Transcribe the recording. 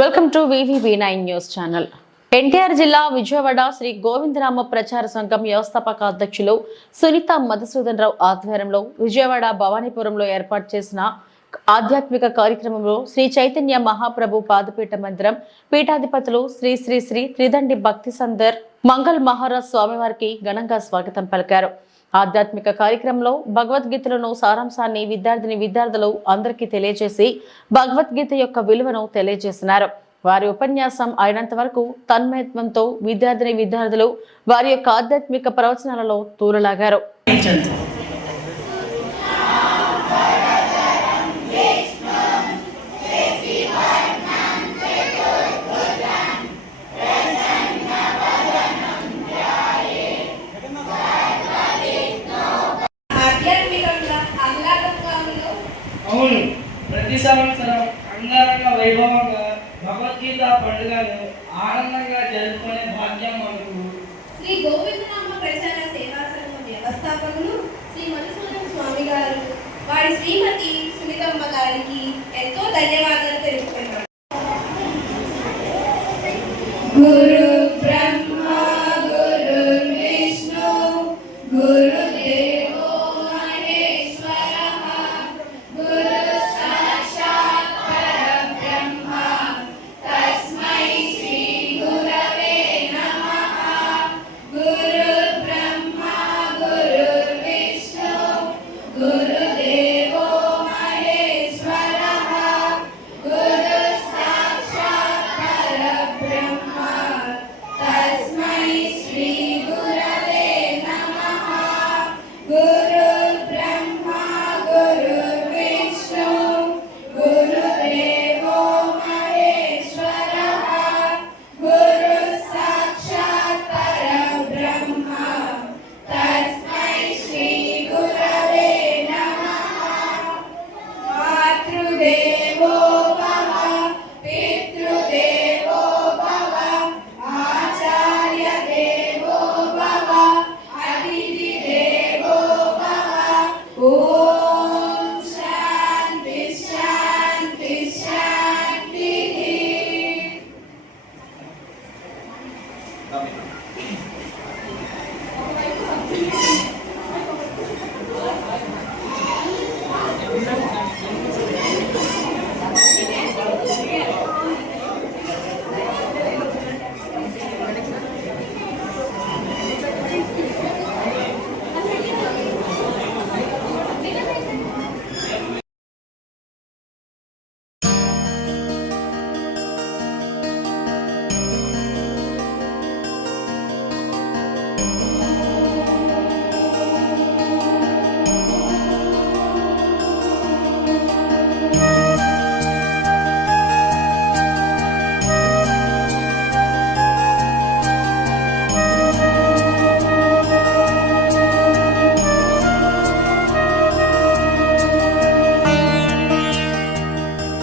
Welcome to VVB9 news channel. NTR జిల్లా విజయవాడ శ్రీ గోవిందరామ ప్రచార సంఘం వ్యవస్థాపక అధ్యక్షులు సునీత మధుసూదన్ రావు ఆధ్వర్యంలో విజయవాడ భవానీపురంలో ఏర్పాటు చేసిన ఆధ్యాత్మిక కార్యక్రమంలో శ్రీ చైతన్య మహాప్రభు పాదపీఠ మందిరం పీఠాధిపతులు శ్రీ శ్రీ శ్రీ త్రిదండి భక్తి సందర్ మంగళ్ మహారాజ్ స్వామివారికి ఘనంగా స్వాగతం పలికారు. ఆధ్యాత్మిక కార్యక్రమంలో భగవద్గీతలను సారాంశాన్ని విద్యార్థులు అందరికీ తెలియజేసి భగవద్గీత యొక్క విలువను తెలియజేసినారు. వారి ఉపన్యాసం అయినంత వరకు తన్మయత్వంతో విద్యార్థులు వారి యొక్క ఆధ్యాత్మిక ప్రవచనాలలో తూలలాగారు. అవును, ప్రతి సంవత్సరం అంగరంగ వైభవంగా భగవద్గీత పండుగను ఆనందంగా జరుపుకునే భాగ్యం మనకు శ్రీ గోవిందనామ ప్రచార సేవా సంఘం వ్యవస్థాపకులు శ్రీ మధుసూదన్ స్వామి గారు వారి శ్రీమతి సునీతమ్మ గారికి ఎంతో ధన్యవాదాలు తెలుపుతున్నాను.